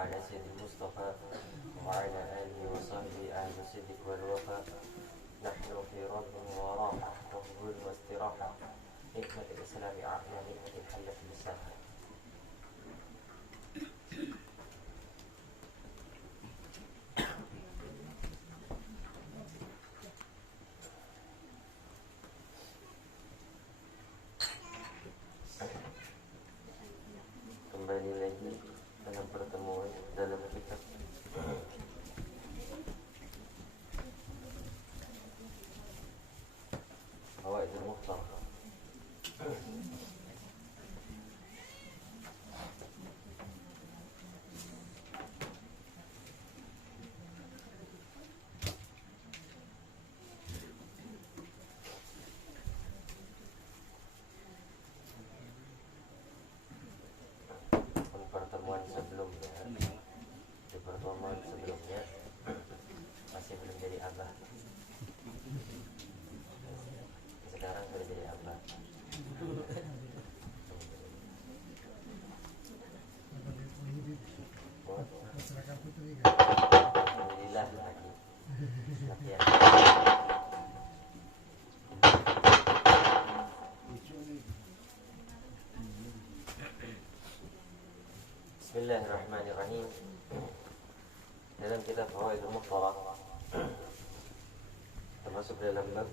على سيد المصطفى وعلى آله وصحبه أهل الصدق والوفاء. نحن في رب وراحة وحضور واستراحة. نعمة الإسلام أعلى نعمة حلت بالساحة. Kembali lagi dalam pertemuan dalam kitab Fawaidul Mukhtar. Pertemuan sebelumnya masih belum jadi abah. Sekarang sudah jadi abah. Alhamdulillah lagi. Latihan. Bismillahirrahmanirrahim. Dalam kitab Fawaidul Mukhtar termasuk dalam bab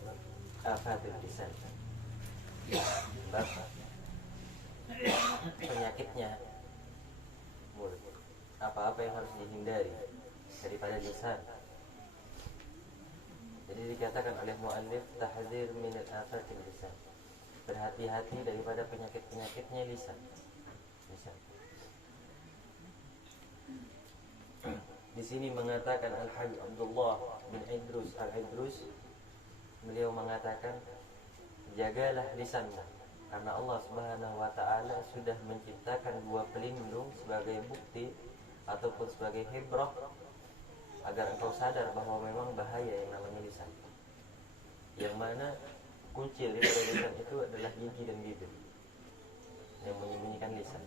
afatul lisan, bab penyakitnya mulut, apa-apa yang harus dihindari daripada lisan. Jadi dikatakan oleh muallif tahdzir min al-afatil lisan, berhati-hati daripada penyakit-penyakitnya lisan. Di sini mengatakan Al-Hajj Abdullah bin Idrus Al-Idrus, beliau mengatakan, jagalah lisanmu, karena Allah Subhanahu wa ta'ala sudah menciptakan dua pelindung sebagai bukti ataupun sebagai hibrah agar engkau sadar bahwa memang bahaya yang namanya lisan. Yang mana kunci daripada lisan itu adalah gigi dan bibir yang menyembunyikan lisan.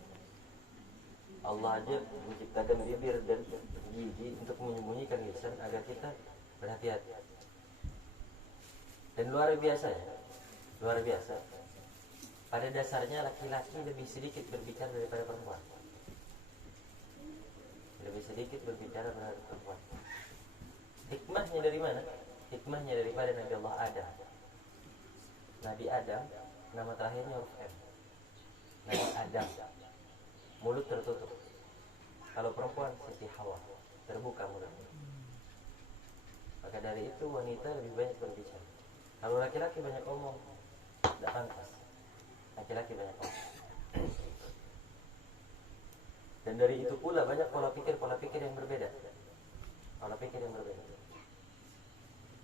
Allah aja menciptakan bibir dan gigi untuk menyembunyikan lisan agar kita berhati-hati. Dan luar biasa, pada dasarnya laki-laki lebih sedikit berbicara daripada perempuan. Lebih sedikit berbicara daripada perempuan. Hikmahnya dari mana? Hikmahnya daripada Nabi Allah Adam. Nabi Adam, nama terakhirnya huruf M. Nabi Adam, mulut tertutup. Kalau perempuan Siti Hawa, terbuka mulutnya. Maka dari itu wanita lebih banyak berbicara. Kalau laki-laki banyak omong, tidak pantas. Laki-laki banyak omong. Dan dari itu pula banyak pola pikir yang berbeda. Pola pikir yang berbeda.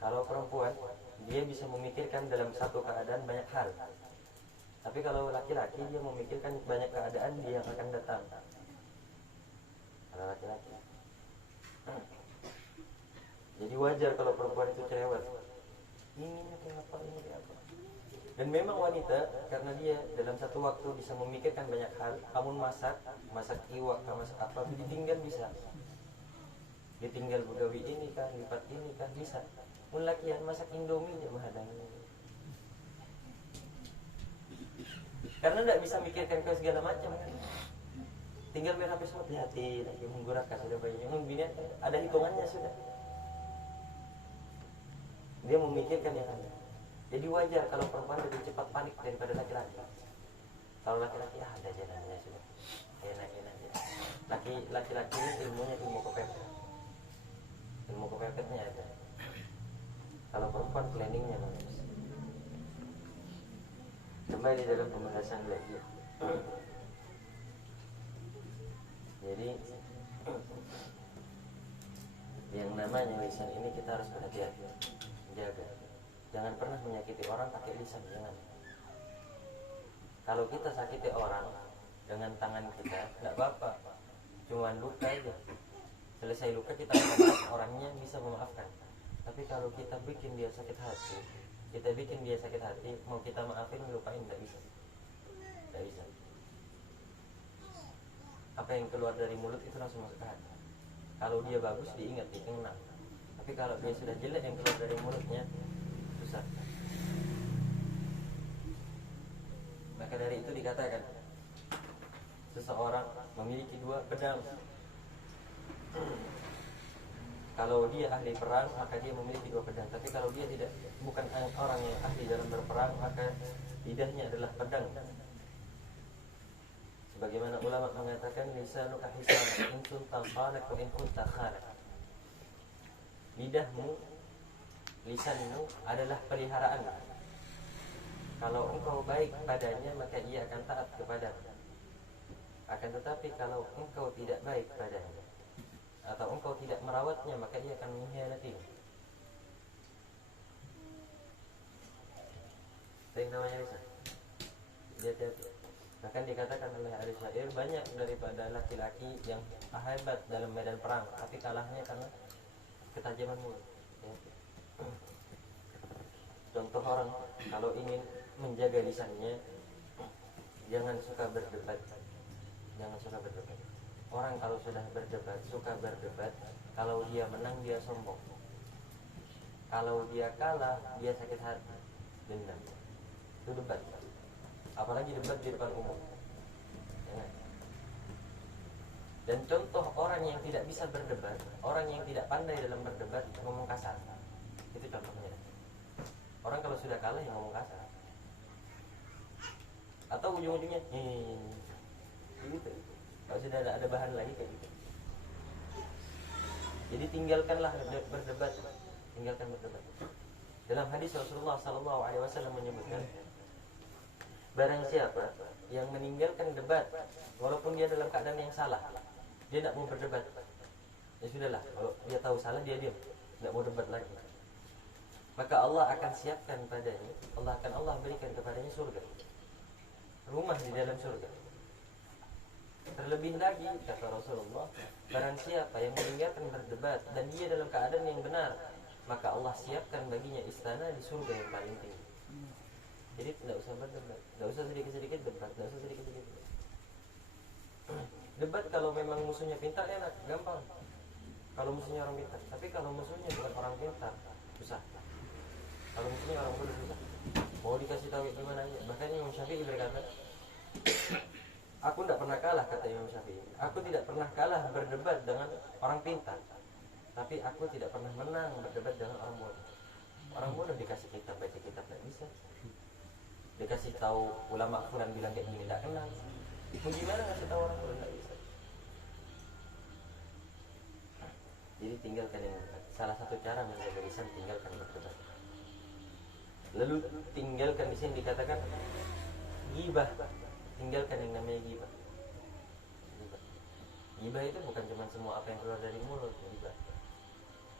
Kalau perempuan, dia bisa memikirkan dalam satu keadaan banyak hal. Tapi kalau laki-laki, dia memikirkan banyak keadaan dia yang akan datang. Kalau laki-laki, jadi wajar kalau perempuan itu cerewet. Ini kayak apa, ini kayak apa. Dan memang wanita, karena dia dalam satu waktu bisa memikirkan banyak hal. Kamu masak iwak, masak apa, ditinggal bisa. Ditinggal begawi ini kan, lipat ini kan, bisa. Mun lakian masak indomie aja mahadang. Karena tidak bisa mikirkan ke segala macam kan. Tinggal main HP semua, hati-hati lagi menggunakan sudah banyak. Ada hitungannya sudah. Dia memikirkan yang ada. Jadi wajar kalau perempuan lebih cepat panik daripada laki-laki. Kalau laki-laki ada jalannya sudah. Enak-enak aja. Laki-laki ini ilmunya ilmu kepepet. Ilmu kepepetnya ada. Kalau perempuan planningnya bagus. Kembali dalam pembahasan lagi. Jadi yang namanya lisan ini kita harus berhati-hati, jaga. Jangan pernah menyakiti orang pakai lisan, jangan. Kalau kita sakiti orang dengan tangan kita, nggak apa-apa, cuman luka aja. Selesai luka kita maaf, orangnya bisa memaafkan. Tapi kalau kita bikin dia sakit hati, mau kita maafin, melupain, nggak bisa. apa yang keluar dari mulut itu langsung masuk ke hati. Kalau dia bagus diingat, dikenang. Tapi kalau dia sudah jelek yang keluar dari mulutnya, susah. Maka dari itu dikatakan seseorang memiliki dua pedang. Kalau dia ahli perang, maka dia memiliki dua pedang. Tapi kalau dia tidak, bukan orang yang ahli dalam berperang, maka lidahnya adalah pedang. Sebagaimana ulama mengatakan, lisanuka hisan in kunta khalik wa in kunta khalik. Lidahmu, lisanmu adalah peliharaan. Kalau engkau baik padanya, maka ia akan taat kepadamu. Akan tetapi kalau engkau tidak baik padanya, atau engkau tidak merawatnya, maka dia akan mengkhianatimu. Itu yang namanya lisan. Hati-hati. Bahkan dikatakan oleh ahli syair, banyak daripada laki-laki yang hebat dalam medan perang, tapi kalahnya karena ketajaman mulut. Contoh orang kalau ingin menjaga lisannya, jangan suka berdebat. Jangan suka berdebat. Orang kalau sudah berdebat, suka berdebat, kalau dia menang dia sombong. Kalau dia kalah dia sakit hati, dendam. Itu debat. Apalagi debat di depan umum. Jangan. Dan contoh orang yang tidak bisa berdebat, orang yang tidak pandai dalam berdebat, ngomong kasar. Itu contohnya. Orang kalau sudah kalah ya ngomong kasar. Atau ujung-ujungnya gitu. Kalau sudah ada bahan lagi kayak gitu. Jadi tinggalkanlah berdebat, tinggalkan berdebat. Dalam hadis Rasulullah SAW menyebutkan, barang siapa yang meninggalkan debat walaupun dia dalam keadaan yang salah, dia tidak mau berdebat, ya sudahlah. Kalau dia tahu salah dia diam, tidak mau debat lagi. Maka Allah akan siapkan padanya, Allah berikan kepadanya surga, rumah di dalam surga. Terlebih lagi kata Rasulullah, barang siapa yang meninggalkan berdebat dan dia dalam keadaan yang benar, maka Allah siapkan baginya istana di surga yang paling tinggi. Jadi tidak usah berdebat, tidak usah sedikit-sedikit debat, tidak usah sedikit-sedikit debat. Kalau memang musuhnya pintar enak, gampang. Kalau musuhnya orang pintar. Tapi kalau musuhnya bukan orang pintar, susah. Kalau musuhnya orang bodoh, susah. Mau dikasih tahu gimana aja. Bahkan Imam Syafi'i berkata, aku tidak pernah kalah, kata Imam Syafi'i. Aku tidak pernah kalah berdebat dengan orang pintar, tapi aku tidak pernah menang berdebat dengan orang bodoh. Orang bodoh dikasih kitab, baca kitab tidak bisa. Dikasih tahu ulama fulan bilang kayak gini tidak kenal. Mau gimana ngasih tahu orang bodoh, tidak bisa. Jadi tinggalkan yang salah satu cara menjaga lisan, tinggalkan berdebat. Lalu tinggalkan di sini dikatakan ghibah. Tinggalkan yang namanya ghibah. Ghibah itu bukan cuma semua apa yang keluar dari mulut.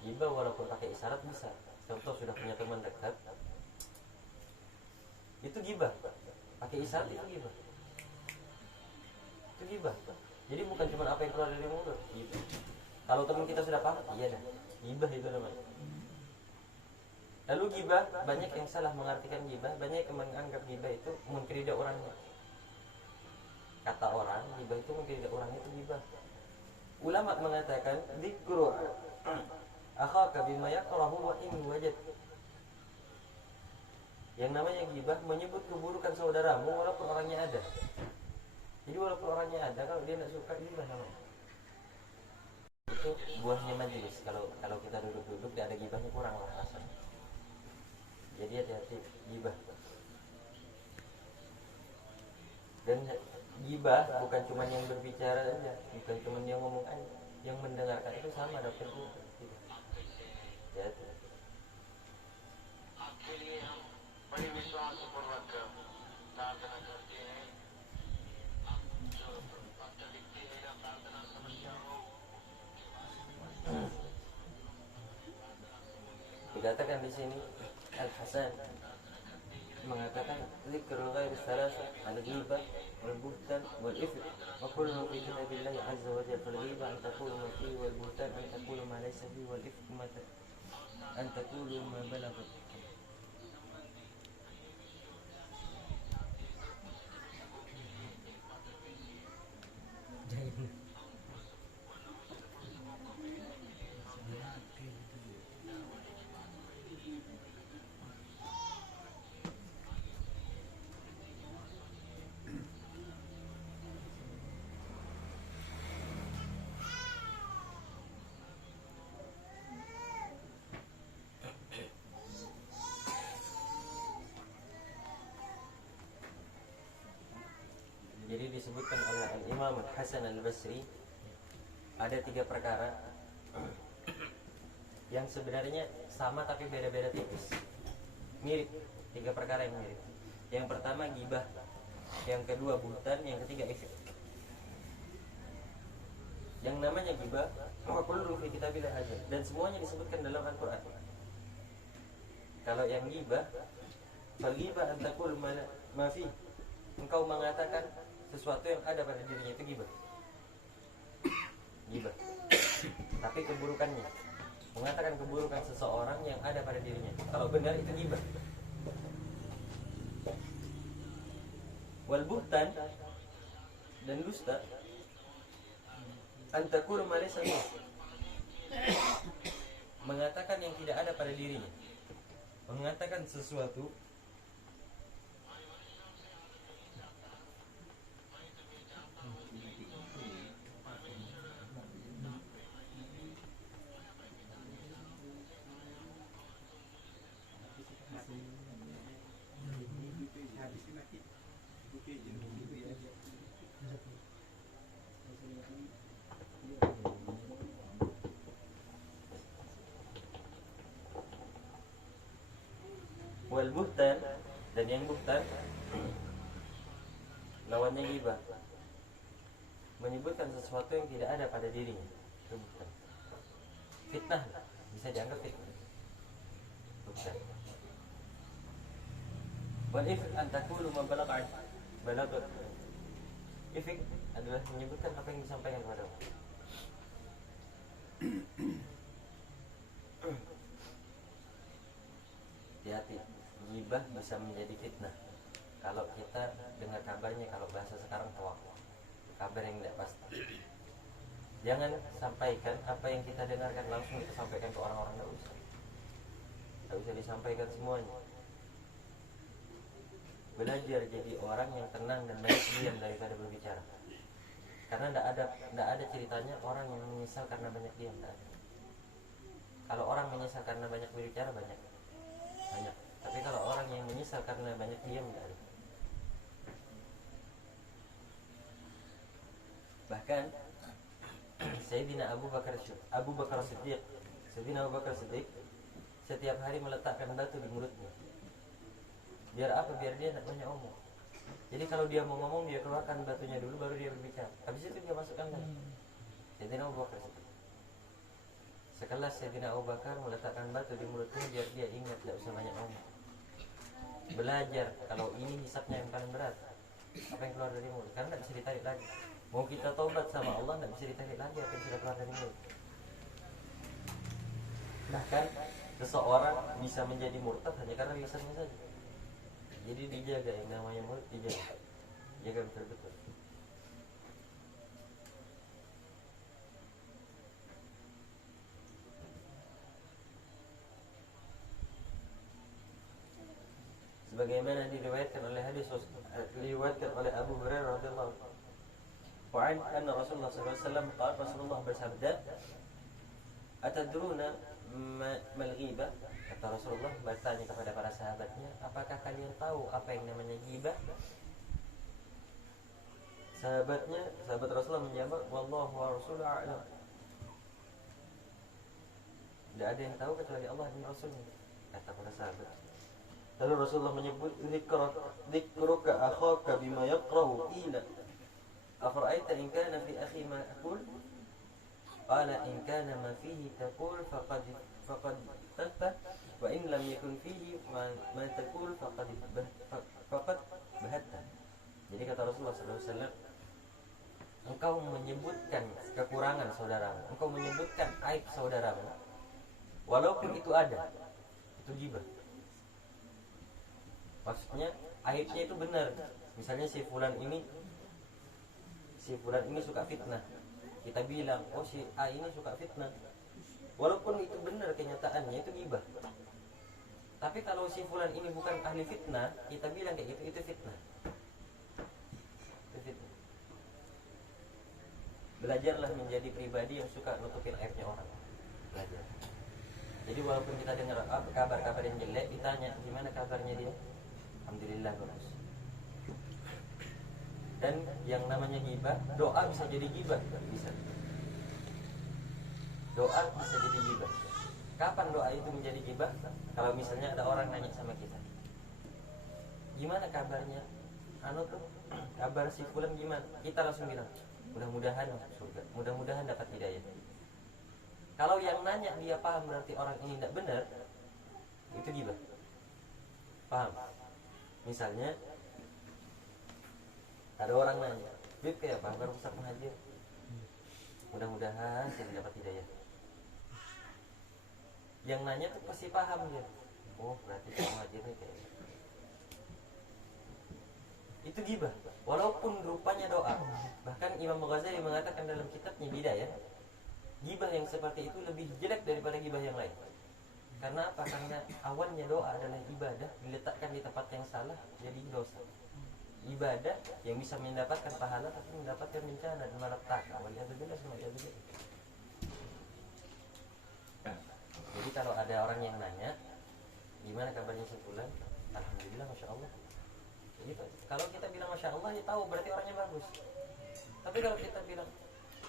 Ghibah walaupun pakai isyarat bisa. Contoh sudah punya teman dekat, itu ghibah. Pakai isyarat itu ghibah. Itu ghibah. Jadi bukan cuma apa yang keluar dari mulut. Ghibah. Kalau teman kita sudah paham, iya dah. Ghibah itu namanya. Lalu ghibah, banyak yang salah mengartikan ghibah. Banyak yang menganggap ghibah itu mengkritik orangnya. Kata orang, ghibah itu mengkritik orang, itu ghibah. Ulama mengatakan dzikru akhaka bima yakrahu wa in wajad. Yang namanya ghibah menyebut keburukan saudaramu walaupun orangnya ada. Jadi walaupun orangnya ada, kalau dia tidak suka, ghibah namanya. Itu buahnya majelis. Kalau kita duduk-duduk tidak ada ghibahnya, kurang lah rasanya. Jadi hati-hati ghibah. Dan ghibah bukan cuma yang berbicara saja, bukan cuma yang ngomong aja, yang mendengarkan itu sama dapat juga. Ya. Dikatakan di sini Al-Hasan mengatakan zikrul ghaib salasa al-ghibah wal buhtan wal ithm wa kullu fi kitabillah azza wa jalla. Al-ghibah an taqulu ma fihi wal buhtan an taqulu ma laysa fihi wal ithm an taqulu ma balagha. disebutkan oleh Al-Imam Hasan Al-Basri, ada 3 perkara yang sebenarnya sama tapi beda-beda tipis. Mirip, 3 perkara yang mirip. Yang pertama ghibah, yang kedua buhtan, yang ketiga ifk. Yang namanya ghibah, wa kullu fi kitabillah aja, dan semuanya disebutkan dalam Al-Qur'an. Kalau yang ghibah, fal ghibah an taqul ma fi, engkau mengatakan sesuatu yang ada pada dirinya, itu ghibah. Ghibah. Tapi keburukannya, mengatakan keburukan seseorang yang ada pada dirinya, kalau benar itu ghibah. Wal buhtan, dan dusta, antakul malaysa, mengatakan yang tidak ada pada dirinya, mengatakan sesuatu wal buhtan, dan yang buhtan lawannya ghibah, menyebutkan sesuatu yang tidak ada pada dirinya, itu buhtan. Fitnah bisa dianggap fitnah, buhtan. Wal ifk an taqulu ma balagat. Ifk adalah menyebutkan apa yang disampaikan kepadamu. Hati-hati, ghibah bisa menjadi fitnah kalau kita dengar kabarnya, kalau bahasa sekarang tawak, kabar yang tidak pasti. Jangan sampaikan apa yang kita dengarkan langsung kita sampaikan ke orang-orang, tidak usah disampaikan semuanya. Belajar jadi orang yang tenang dan banyak diam daripada berbicara. Karena tidak ada ceritanya orang yang menyesal karena banyak diam. Kalau orang menyesal karena banyak berbicara, banyak. Tapi kalau orang yang menyesal karena banyak diam, tidak ada. Bahkan Sayyidina Abu Bakar Siddiq setiap hari meletakkan batu di mulutnya. Biar apa? Biar dia tidak banyak omong. Jadi kalau dia mau ngomong, dia keluarkan batunya dulu, baru dia berbicara. Habis itu dia masukkan lagi. Sayyidina Abu Bakar Siddiq. Sekelas Sayyidina Abu Bakar meletakkan batu di mulutnya biar dia ingat tidak usah banyak omong. Belajar kalau ini hisabnya yang paling berat, apa yang keluar dari mulut, karena tidak bisa ditarik lagi. Mau kita taubat sama Allah, tidak bisa ditarik lagi apa yang sudah keluar dari mulut. Bahkan seseorang bisa menjadi murtad hanya karena lisannya saja. Jadi dijaga yang namanya mulut, jaga betul-betul. Sebagaimana diriwayatkan oleh Abu Hurairah radhiyallahu anhu. Wa'an anna Rasulullah sallallahu alaihi wasallam qala, Rasulullah bersabda, atadruna mal ghibah? Kata Rasulullah bertanya kepada para sahabatnya, apakah kalian tahu apa yang namanya ghibah? Sahabat Rasulullah menjawab, wallahu wa rasuluhu a'lam. Tidak ada yang tahu kecuali Allah dan Rasulnya, kata para sahabat. Lalu Rasulullah menyebut, dzikruka akhaka bima yakrahu qila afara'aita in kana fi akhi ma aqul qala in kana ma fihi taqul faqad tatta wa in lam yakun fihi ma taqul faqad bahatta. Jadi kata Rasulullah SAW, engkau menyebutkan kekurangan saudaramu, engkau menyebutkan aib saudaramu, walaupun itu ada, itu ghibah. Maksudnya aibnya itu benar. Misalnya si fulan ini suka fitnah, kita bilang, oh si A ini suka fitnah, walaupun itu benar kenyataannya, itu ghibah. Tapi kalau si fulan ini bukan ahli fitnah, kita bilang kayak gitu, itu fitnah. Itu fitnah. Belajarlah menjadi pribadi yang suka nutupin aibnya orang. Belajar. Jadi walaupun kita dengar kabar-kabar yang jelek, ditanya gimana kabarnya dia, alhamdulillah bagus. Dan yang namanya ghibah, doa bisa jadi ghibah, bisa. Doa bisa jadi ghibah. Kapan doa itu menjadi ghibah? Kalau misalnya ada orang nanya sama kita, gimana kabarnya? Tuh, kabar si fulan gimana? Kita langsung bilang, mudah-mudahan masuk surga, mudah-mudahan dapat hidayah. Kalau yang nanya dia paham berarti orang ini tidak benar, itu ghibah. Paham? Misalnya ada orang nanya, "Bib, kayak apa kabar Ustaz Muhajir? Mudah-mudahan saya dapat hidayah." Yang nanya tuh pasti paham dia. Oh, berarti Ustaz Muhajir ini kayak itu ghibah. Walaupun rupanya doa. Bahkan Imam Ghazali mengatakan dalam kitabnya Bidayah, ghibah yang seperti itu lebih jelek daripada ghibah yang lain. Karena apa? Karena awalnya doa adalah ibadah, diletakkan di tempat yang salah jadi dosa. Ibadah yang bisa mendapatkan pahala tapi mendapatkan bencana dan malapetaka. Waliyadzubillah semua waliyadzubillah. Jadi kalau ada orang yang nanya, gimana kabarnya sebulan? Alhamdulillah, masya Allah. Jadi kalau kita bilang masya Allah, ya tahu berarti orangnya bagus. Tapi kalau kita bilang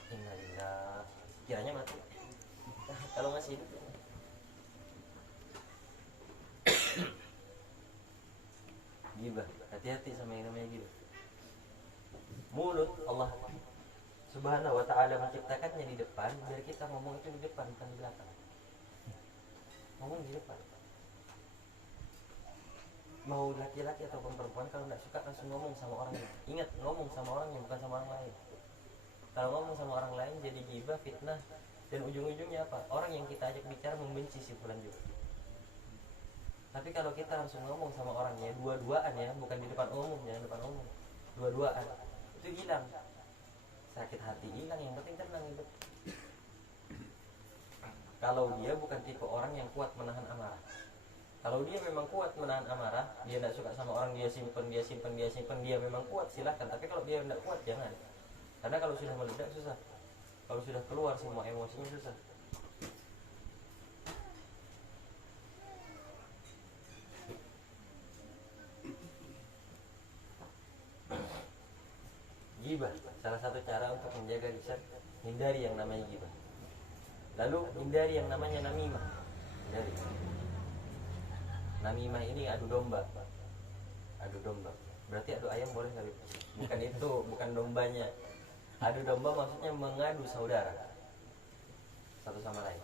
innalillah, kiranya mati. Kalau masih hidup, ghibah. Hati-hati sama yang namanya ghibah. Mulut Allah Subhanahu wa ta'ala menciptakannya di depan, biar kita ngomong itu di depan, bukan di belakang. Ngomong di depan. Mau laki-laki ataupun perempuan, kalau tidak suka langsung ngomong sama orangnya. Ingat, ngomong sama orangnya, bukan sama orang lain. Kalau ngomong sama orang lain jadi ghibah, fitnah, dan ujung-ujungnya apa? Orang yang kita ajak bicara membenci si fulan juga. Tapi kalau kita langsung ngomong sama orangnya dua-duaan ya, bukan di depan umum, jangan depan umum, dua-duaan, itu hilang sakit hati, hilang, yang penting tenang itu. Kalau dia bukan tipe orang yang kuat menahan amarah. Kalau dia memang kuat menahan amarah, dia tidak suka sama orang, dia simpen, dia memang kuat, silahkan. Tapi kalau dia tidak kuat, jangan. Karena kalau sudah meledak susah. Kalau sudah keluar semua emosinya susah. Ghibah, salah satu cara untuk menjaga lisan, hindari yang namanya ghibah. Lalu hindari yang namanya namimah. Hindari. Namimah ini adu domba. Adu domba. Berarti adu ayam boleh nggak? Bukan itu, bukan dombanya. Adu domba maksudnya mengadu saudara satu sama lain.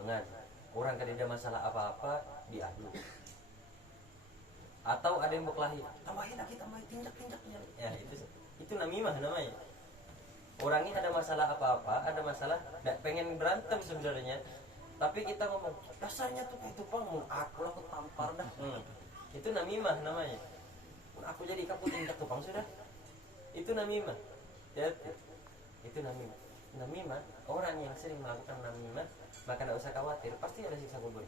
Mengadu. Orang kan ada masalah apa-apa diadu. Atau ada yang berkelahi, tambahin lagi, tinjak. Ya itu namimah namanya. Orang ini ada masalah apa-apa, ada masalah, tidak pengen berantem sebenarnya, tapi kita ngomong, dasarnya tuh kayak tupang, aku tampar dah. Itu namimah namanya. Aku jadi kamu tinjak tupang sudah. Itu namimah. Ya, itu namimah. Namimah, orang yang sering melakukan namimah, maka tidak usah khawatir, pasti ada siksa kubur.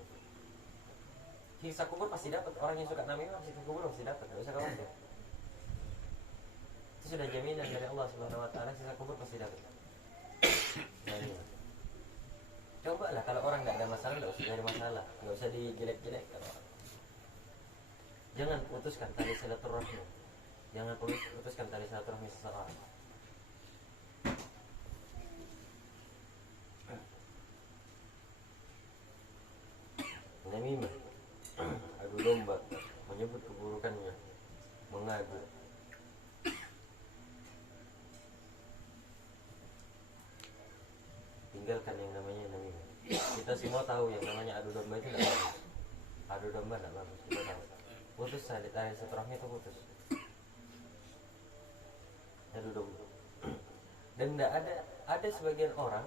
Siksa kubur pasti dapat. Orang yang suka namimah, siksa kubur pasti dapat, tidak usah khawatir. Itu sudah jaminan dari Allah Subhanahu wa ta'ala, siksa kubur pasti dapat. Coba lah, kalau orang tidak ada masalah, tidak usah ada masalah, tidak usah dijelek-jelekkan. Jangan putuskan tali silaturahmi. Jangan putuskan tali silaturahmi seseorang. Namimah, adu domba, menyebut keburukannya, mengadu. Tinggalkan yang namanya namimah. Kita semua tahu yang namanya adu domba itu tidak bagus. Adu domba tidak bagus, kita tahu. Putus tali silaturahmi itu putus. Adu domba. Dan tidak ada sebagian orang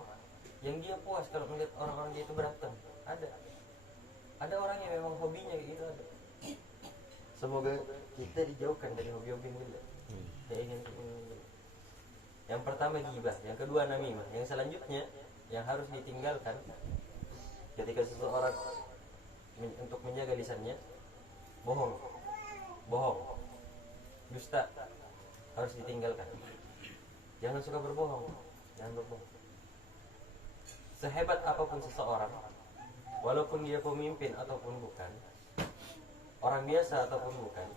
yang dia puas kalau melihat orang-orang dia itu berantem. Ada orang yang memang hobinya gitu. Semoga kita dijauhkan dari hobi-hobi gila. Yang pertama ghibah, yang kedua namimah, yang selanjutnya yang harus ditinggalkan ketika seseorang untuk menjaga lisannya, bohong, dusta, harus ditinggalkan. Jangan suka berbohong, jangan berbohong. Sehebat apapun seseorang, walaupun dia pemimpin ataupun bukan, orang biasa ataupun bukan,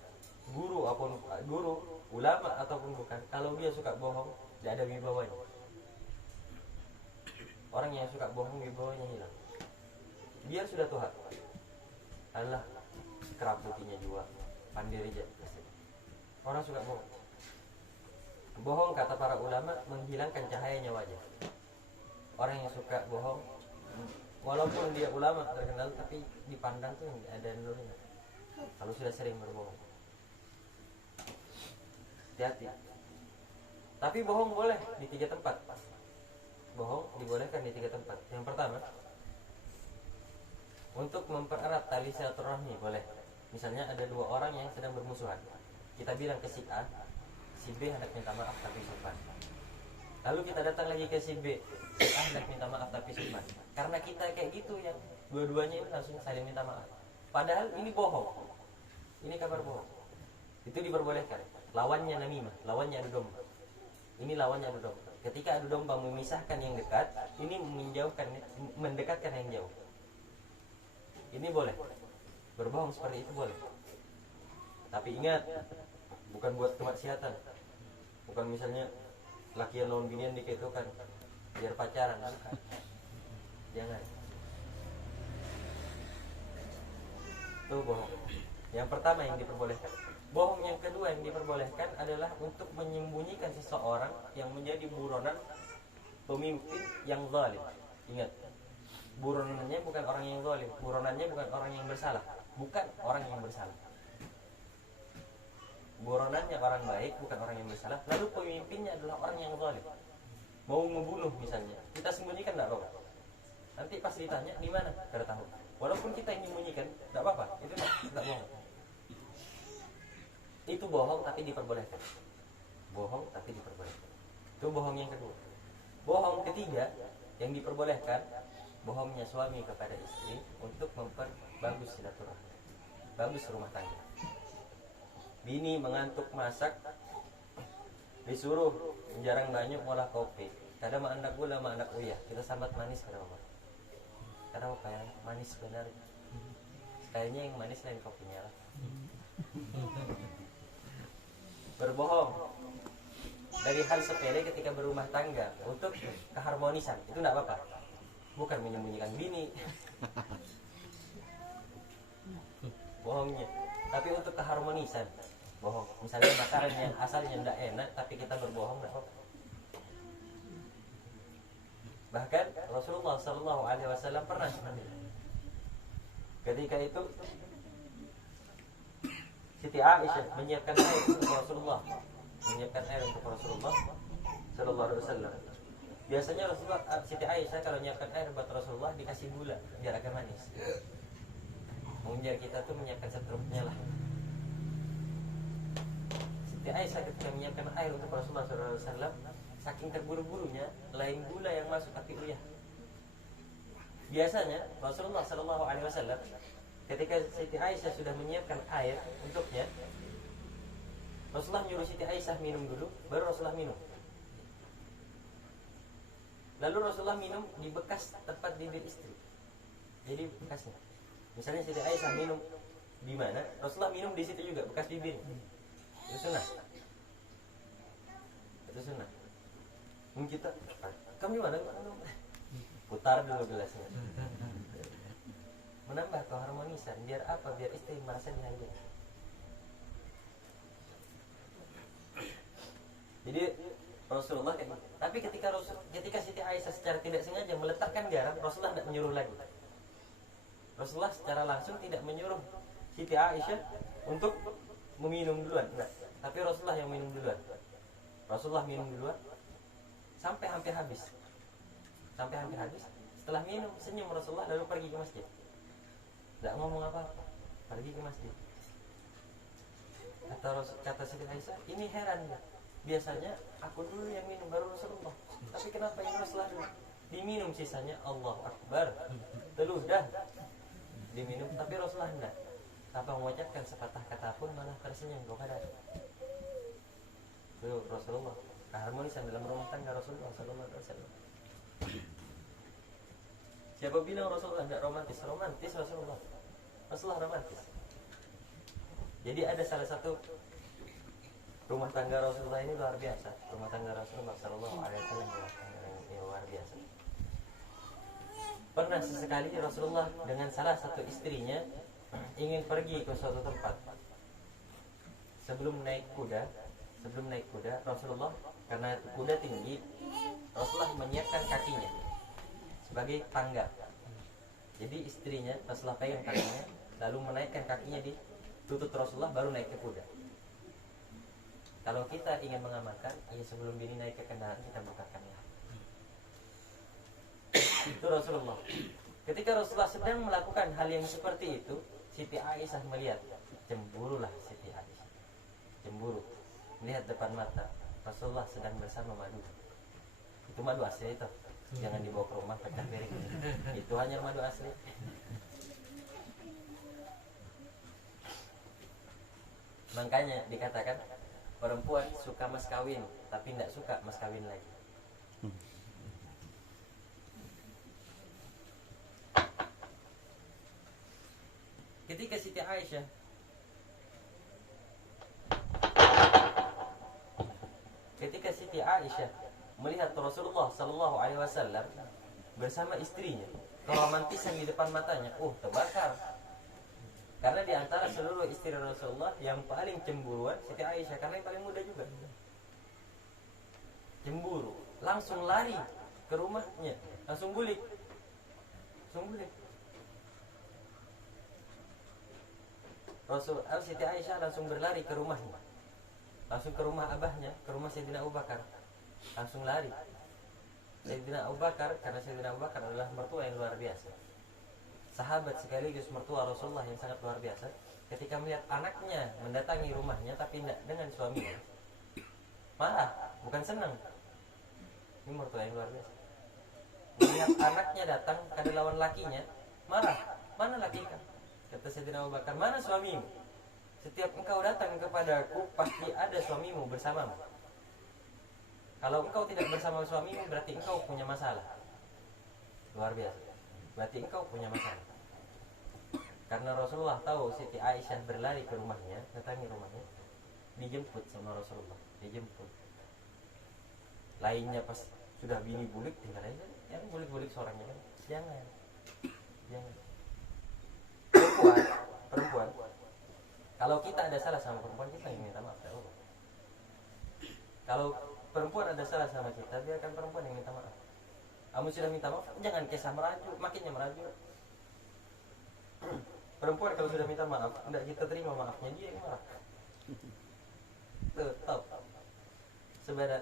guru, ulama ataupun bukan, kalau dia suka bohong, tidak ada wibawanya. Orang yang suka bohong wibawanya hilang. Biar sudah Tuhan, Allah keraputinya juga, pandiri aja. Orang suka bohong. Bohong kata para ulama menghilangkan cahayanya wajah. Orang yang suka bohong, walaupun dia ulama terkenal, tapi dipandang tuh nggak ada nurnya. Kalau sudah sering berbohong, hati-hati. Tapi bohong boleh di 3 tempat. Bohong dibolehkan di 3 tempat. Yang pertama, untuk mempererat tali silaturahmi boleh. Misalnya ada 2 orang yang sedang bermusuhan. Kita bilang ke si A, si B hendak minta maaf tapi sopan. Lalu kita datang lagi ke si B, si A hendak minta maaf tapi sopan. Karena kita kayak gitu yang dua-duanya ini langsung saling minta maaf. Padahal ini bohong. Ini kabar bohong. Itu diperbolehkan. Lawannya namimah, lawannya adu domba. Ini lawannya adu domba. Ketika adu domba memisahkan yang dekat, ini mendekatkan yang jauh. Ini boleh. Berbohong seperti itu boleh. Tapi ingat, bukan buat kemaksiatan. Bukan misalnya laki yang lawan binian diketukan biar pacaran, bukan. Jangan. Itu bohong. Yang pertama yang diperbolehkan. Bohong yang kedua yang diperbolehkan adalah untuk menyembunyikan seseorang yang menjadi buronan pemimpin yang zalim. Ingat, buronannya bukan orang yang zalim, buronannya bukan orang yang bersalah, bukan orang yang bersalah. Buronannya orang baik, bukan orang yang bersalah. Lalu pemimpinnya adalah orang yang zalim, mau membunuh misalnya. Kita sembunyikan tidak apa-apa. Nanti pas ditanya di mana, tidak tahu. Walaupun kita yang menyembunyikan, tidak apa-apa. Itu tidak bohong. Itu bohong tapi diperbolehkan. Bohong tapi diperbolehkan. Itu bohong yang kedua. Bohong ketiga yang diperbolehkan, bohongnya suami kepada istri untuk memperbagus silaturahmi, bagus rumah tangga. Bini mengantuk masak, disuruh jarang banyak olah kopi. Kadang anak gula, anak uyah. Kita sambat manis pada mama. Karena apa ya? Manis benar. Kayaknya yang manis lain kopinya lah. Berbohong dari hal sepele ketika berumah tangga untuk keharmonisan itu tidak apa-apa. Bukan menyembunyikan bini. Bohongnya. Tapi untuk keharmonisan bohong. Misalnya makanan yang asalnya tidak enak tapi kita berbohong tidak apa-apa. Bahkan Rasulullah SAW pernah ketika itu Siti Aisyah menyiapkan air untuk Rasulullah, Sallallahu Alaihi Wasallam. Biasanya Siti Aisyah kalau menyiapkan air buat Rasulullah dikasih gula biar agak manis. Mungkin kita tuh menyiapkan setruknya lah. Siti Aisyah ketika menyiapkan air untuk Rasulullah Sallallahu Alaihi Wasallam, saking terburu-burunya, lain gula yang masuk tapi uyah. Biasanya Rasulullah Sallallahu Alaihi Wasallam ketika Siti Aisyah sudah menyiapkan air untuknya, Rasulullah menyuruh Siti Aisyah minum dulu, baru Rasulullah minum. Lalu Rasulullah minum di bekas tempat bibir istri. Jadi bekasnya. Misalnya Siti Aisyah minum di mana, Rasulullah minum di situ juga bekas bibir. Itu sunnah. Itu sunnah. Mungkin kita, kamu di mana? Putar dulu gelasnya. Menambah keharmonisan. Biar apa? Biar istri merasa dihargai. Jadi Rasulullah kayak gitu. Tapi ketika Siti Aisyah secara tidak sengaja meletakkan garam, Rasulullah tidak menyuruh lagi. Rasulullah secara langsung tidak menyuruh Siti Aisyah untuk meminum duluan. Enggak. Tapi Rasulullah yang minum duluan. Rasulullah minum duluan sampai hampir habis. Setelah minum, senyum Rasulullah lalu pergi ke masjid. Tidak ngomong apa-apa, pergi ke masjid. Kata Siti Aisyah, ini heran ya. Biasanya aku dulu yang minum baru Rasulullah. Tapi kenapa ini Rasulullah dulu? Diminum sisanya Allahu Akbar. Teludah diminum, tapi Rasulullah tidak. Tanpa mengucapkan sepatah kata pun malah tersenyum kepada itu Rasulullah. Keharmonisan dalam rumah tangga Rasulullah Sallallahu Alaihi Wasallam. Siapa bilang Rasulullah tidak romantis? Romantis Rasulullah. Rasulullah romantis. Jadi ada salah satu rumah tangga Rasulullah ini luar biasa. Rumah tangga Rasulullah Sallallahu Alaihi Wasallam luar biasa. Pernah sesekali Rasulullah dengan salah satu istrinya ingin pergi ke suatu tempat. Sebelum naik kuda Rasulullah, karena kuda tinggi, Rasulullah menyiapkan kakinya sebagai tangga. Jadi istrinya Rasulullah pegang kakinya, lalu menaikkan kakinya di lutut Rasulullah, baru naik ke kuda. Kalau kita ingin mengamalkan, ya sebelum bini naik ke kendaraan kita bukakannya. Itu Rasulullah. Ketika Rasulullah sedang melakukan hal yang seperti itu, Siti Aisyah melihat, cemburulah Siti Aisyah. Cemburu, melihat depan mata Rasulullah sedang bersama madu. Itu madu asli itu, jangan dibawa ke rumah pecah piring. Itu hanya madu asli. Makanya dikatakan perempuan suka mas kawin, tapi tidak suka mas kawin lagi. Ketika Siti Aisyah melihat Rasulullah Sallallahu Alaihi Wasallam bersama istrinya, keromantisan di depan matanya, terbakar. Karena di antara seluruh istri Rasulullah yang paling cemburuan Siti Aisyah, karena yang paling muda juga. Cemburu, langsung lari ke rumahnya, langsung bulik. Siti Aisyah langsung berlari ke rumahnya, langsung ke rumah abahnya, ke rumah Sayyidina Abu Bakar, langsung lari. Sayyidina Abu Bakar, karena Sayyidina Abu Bakar adalah mertua yang luar biasa, sahabat sekaligus mertua Rasulullah yang sangat luar biasa. Ketika melihat anaknya mendatangi rumahnya tapi tidak dengan suaminya, marah, bukan senang. Ini mertua yang luar biasa. Melihat anaknya datang ke lawan lakinya, marah. Mana laki kan? Kata Sayyidina Abu Bakar, mana suamimu? Setiap engkau datang kepadaku, pasti ada suamimu bersamamu. Kalau engkau tidak bersama suamimu, berarti engkau punya masalah. Luar biasa. Berarti engkau punya masalah. Karena Rasulullah tahu Siti Aisyah berlari ke rumahnya, datangi rumahnya, dijemput sama Rasulullah, dijemput. Lainnya pas sudah bini bulik, tinggal aja, yang bulik-bulik seorangnya kan, jangan. Perempuan, kalau kita ada salah sama perempuan, kita yang minta maaf ya Allah. Kalau perempuan ada salah sama kita, biarkan perempuan yang minta maaf. Kamu sudah minta maaf, jangan kisah merajuk, makinnya merajuk. Perempuan kalau sudah minta maaf, tidak kita terima maafnya, dia yang marah. Tetap.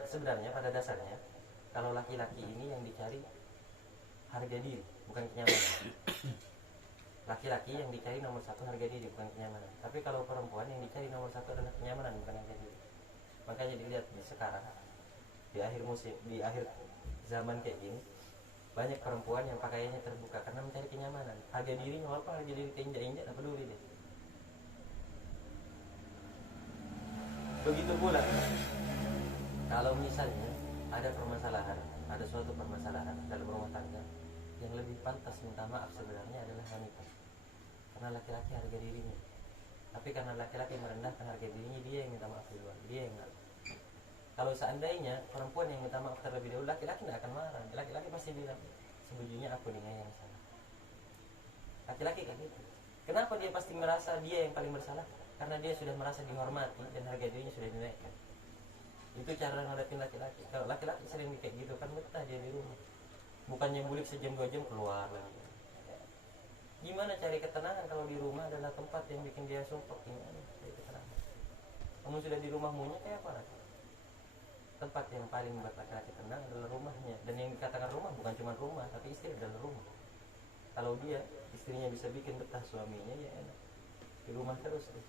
Sebenarnya pada dasarnya, kalau laki-laki ini yang dicari harga diri, bukan kenyamanan. Laki-laki yang dicari nomor satu harga diri, bukan kenyamanan. Tapi kalau perempuan yang dicari nomor satu adalah kenyamanan, bukan harga diri. Makanya dilihat di sekarang, di akhir zaman kayak gini, banyak perempuan yang pakaiannya terbuka karena mencari kenyamanan. Harga dirinya walaupun harga diri keinjak-injak, tak peduli deh. Begitu pula kalau misalnya ada permasalahan, ada suatu permasalahan dalam rumah tangga, yang lebih pantas minta maaf sebenarnya adalah wanita. Karena laki-laki harga dirinya. Tapi karena laki-laki merendahkan harga dirinya, dia yang minta maaf duluan, dia yang enggak. Kalau seandainya perempuan yang minta maaf terlebih dahulu, laki-laki tidak akan marah. Laki-laki pasti bilang, sebujurnya aku dengan yang salah. Laki-laki kayak gitu. Kenapa dia pasti merasa dia yang paling bersalah? Karena dia sudah merasa dihormati dan harga dirinya sudah dinaikkan. Itu cara ngadepin laki-laki. Kalau laki-laki sering kayak gitu kan betah dia di rumah. Bukannya bulik sejam 2 jam keluar lagi. Gimana cari ketenangan kalau di rumah adalah tempat yang bikin dia sumpah? Gimana cari ketenangan? Kamu sudah di rumah maunya kayak apa? Tempat yang paling membuat laki-laki tenang adalah rumahnya. Dan yang dikatakan rumah bukan cuma rumah, tapi istri adalah rumah. Kalau dia, istrinya bisa bikin betah suaminya, ya enak. Di rumah terus deh.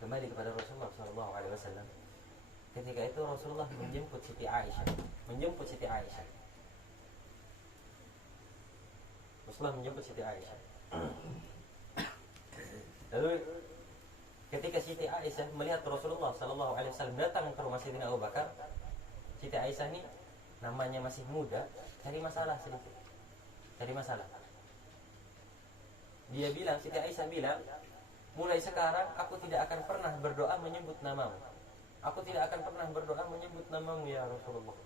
Kembali kepada Rasulullah SAW. Ketika itu Rasulullah menjemput Siti Aisyah. Rasulullah menjemput Siti Aisyah. Lalu ketika Siti Aisyah melihat Rasulullah SAW datang ke rumah Sayyidina Abu Bakar, Siti Aisyah ini namanya masih muda, cari masalah sedikit. Siti Aisyah bilang, mulai sekarang aku tidak akan pernah berdoa menyebut namamu. Aku tidak akan pernah berdoa menyebut namamu ya Rasulullah.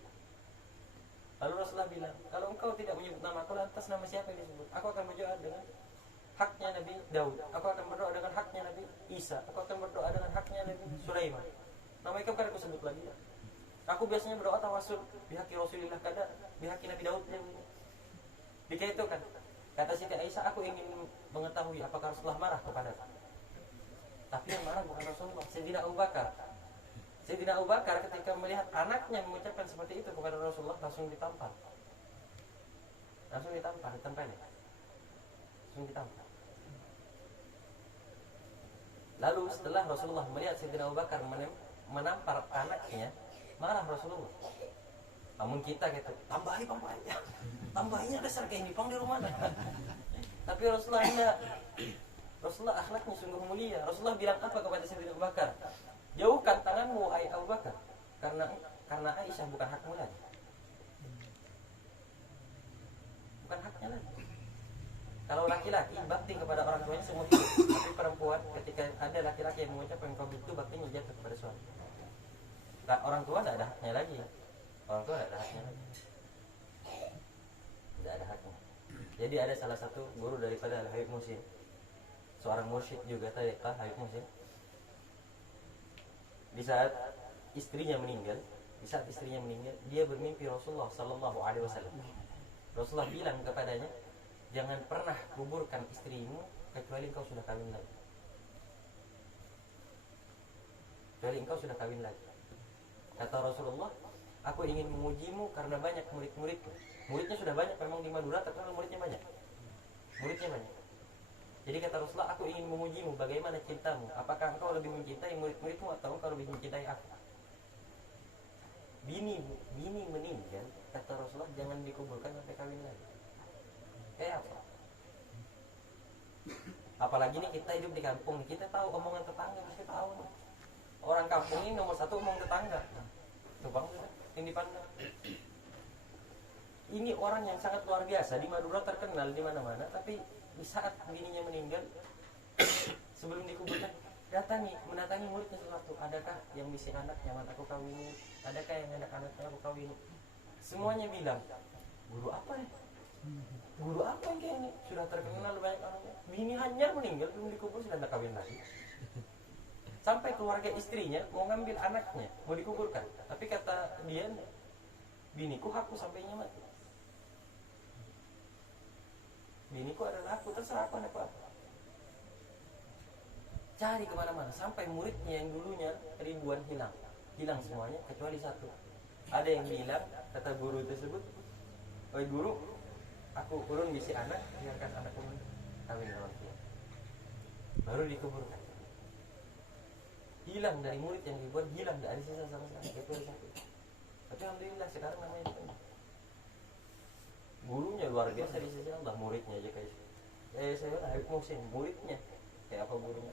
Lalu Rasulullah bilang, kalau engkau tidak menyebut nama aku, lantas nama siapa yang disebut? Aku akan berdoa dengan haknya Nabi Daud. Aku akan berdoa dengan haknya Nabi Isa. Aku akan berdoa dengan haknya Nabi Sulaiman. Nama itu kan aku sebut lagi. Aku biasanya berdoa tawasul bihaqi Rasulillah kada, bihaqi Nabi Daud. Dikaitkan. Kata Siti Aisyah, aku ingin mengetahui apakah Rasulullah marah kepada aku. Tapi yang marah bukan Rasulullah, Sayyidina Abu Bakar. Sayyidina Abu Bakar ketika melihat anaknya mengucapkan seperti itu kepada Rasulullah, langsung ditampar. Langsung ditampar, ditempelin. Langsung ditampar. Lalu setelah Rasulullah melihat Sayyidina Abu Bakar menampar anaknya, marah Rasulullah. Namun kita gitu, tambahinya dasar kayak ini, pang di rumah. Tapi Rasulullah enggak. Rasulullah akhlaknya sungguh mulia. Rasulullah bilang apa kepada Sayyidina Abu Bakar? Jauhkan tanganmu wahai Abu Bakar, karena Aisyah bukan hakmu lagi. Bukan haknya lagi. Kalau laki-laki bakti kepada orang tuanya semua hidup, tapi perempuan ketika ada laki-laki yang mengucapkan kau itu, baktinya jatuh kepada suami. Nah, orang tua tidak ada haknya lagi. Orang tua tidak ada haknya lagi. Tidak ada haknya. Jadi ada salah satu guru daripada Al-Habib Muhsin, seorang mursyid juga tariqah Habib Muhsin. Di saat istrinya meninggal, dia bermimpi Rasulullah sallallahu alaihi wasallam. Rasulullah bilang kepadanya, jangan pernah kuburkan istrimu kecuali engkau sudah kawin lagi. Kecuali engkau sudah kawin lagi. Kata Rasulullah, aku ingin mengujimu karena banyak murid-muridku. Muridnya sudah banyak, memang di Madura terkenal muridnya banyak. Jadi kata Rasulullah, aku ingin mengujimu bagaimana cintamu. Apakah engkau lebih mencintai murid-muridmu atau engkau lebih mencintai aku? Bini meninggal, kata Rasulullah, jangan dikuburkan sampai kawin lagi. Apa? Apalagi nih kita hidup di kampung, kita tahu omongan tetangga, kita tahu. Orang kampung ini nomor satu omong tetangga. Tuh bang, yang dipandang. Ini orang yang sangat luar biasa, di Madura terkenal di mana-mana, tapi di saat bininya meninggal, sebelum dikuburkan, mendatangi muridnya sesuatu. Adakah yang bisa anak nyaman aku kawini? Adakah yang anak-anaknya aku kawini? Semuanya bilang, guru apa ya? Guru apa yang kayak ini? Sudah terkenal banyak orangnya. Bini hanya meninggal, belum dikubur, sudah tak kawin lagi. Sampai keluarga istrinya mau ngambil anaknya, mau dikuburkan. Tapi kata dia, biniku hakku sampai mati. Biniku adalah aku, terserah aku apa. Cari kemana-mana, sampai muridnya yang dulunya ribuan hilang semuanya kecuali satu. Ada yang bilang, kata guru tersebut, oi guru, aku kurun bisi anak, biarkan anakku kawin dengan dia. Baru dikuburkan. Hilang dari murid yang ribuan, hilang dari sisa sama sekali kecuali satu. Tapi alhamdulillah sekarang namanya itu. Gurunya luar biasa di sisi Allah, muridnya aja kayak saya Habib Muhsin, muridnya kayak apa gurunya?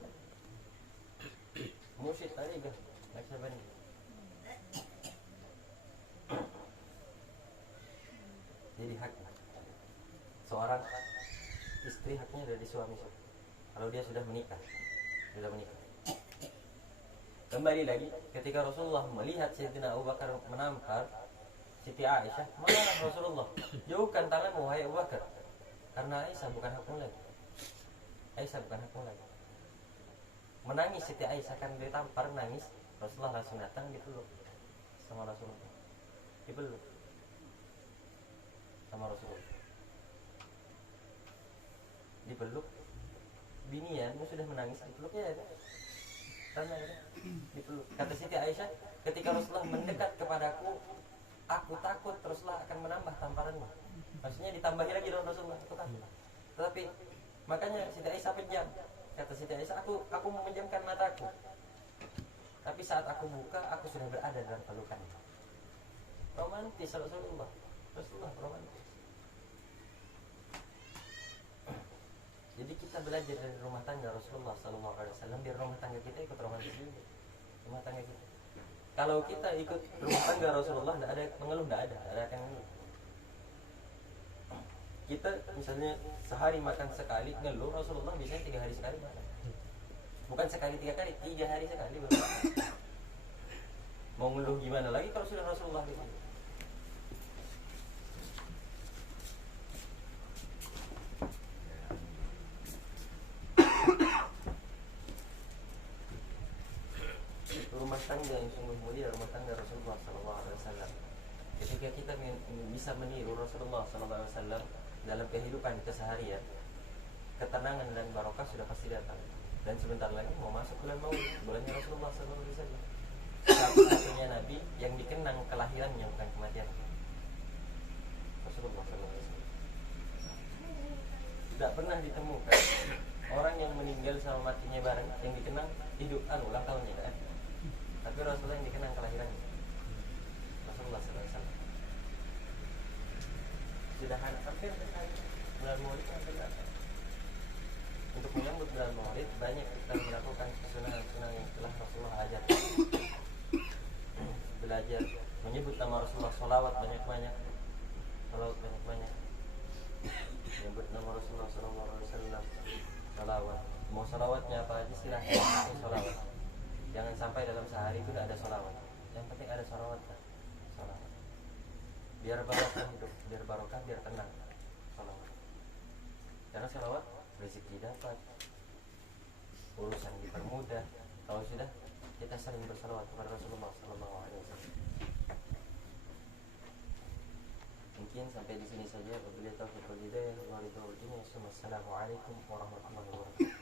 Mursyid tadi gak bisa banding. Jadi hak seorang istri, haknya dari suami. Kalau dia sudah menikah. Kembali lagi, ketika Rasulullah melihat Sayyidina Abu Bakar menampar Siti Aisyah, mana Rasulullah, jauhkan tanganmu wahai Abu Bakar, karena Aisyah bukan hakmu lagi. Menangis Siti Aisyah kan ditampar, nangis. Rasulullah langsung datang dipeluk sama Rasulullah. Dipeluk. Binianmu sudah menangis, dipeluknya ya. Dipeluk. Kata Siti Aisyah, ketika Rasulullah mendekat kepadaku, aku takut Rasulullah akan menambah tamparannya. Maksudnya ditambahi lagi dalam Rasulullah, aku takut. Tetapi makanya Siti Aisyah pejam. Kata Siti Aisyah, aku memejamkan mataku. Tapi saat aku buka, aku sudah berada dalam pelukan. Romantis Rasulullah romantis. Jadi kita belajar dari rumah tangga Rasulullah SAW, biar rumah tangga kita ikut romantis juga. Rumah tangga kita. Kalau kita ikut rumah tangga Rasulullah, tidak ada mengeluh, tidak ada yang mengeluh. Kita misalnya sehari makan sekali, ngeluh, Rasulullah biasanya 3 hari sekali makan. Bukan sekali 3 kali, 3 hari sekali baru makan. Mau ngeluh gimana lagi kalau sudah Rasulullah gitu. Rumah tangga yang sungguh mulia, rumah tangga Rasulullah SAW. Ketika kita bisa meniru Rasulullah SAW dalam kehidupan keseharian, ketenangan dan barokah sudah pasti datang. Dan sebentar lagi mau masuk bulan Maulid, bulannya Rasulullah SAW. Satu-satunya Nabi yang dikenang kelahirannya bukan kematian. Rasulullah SAW. Tidak pernah ditemukan orang yang meninggal sama matinya bareng yang dikenang hidup ulang tahunnya kan? Tapi Rasulullah yang dikenang kelahirannya. Rasulullah SAW. Sudah hampir selesai bulan Maulid hampir datang. Untuk menyambut bulan Maulid banyak kita melakukan sunnah-sunnah yang telah Rasulullah ajarkan. Belajar menyebut nama Rasulullah, sholawat banyak-banyak, sholawat banyak-banyak, menyebut nama Rasulullah SAW, sholawat. Mau sholawatnya apa aja silahkan sholawat. Jangan sampai dalam sehari itu tidak ada sholawat. Yang penting ada sholawat kan? Sholawat. Biar barokah hidup, biar barokah, biar tenang. Sholawat. Karena sholawat rezeki dapat, urusan dipermudah. Kalau sudah kita sering bersalawat kepada Rasulullah SAW. Mungkin sampai di sini saja. Wabillahi taufiq wal hidayah. Wassalamualaikum warahmatullahi wabarakatuh.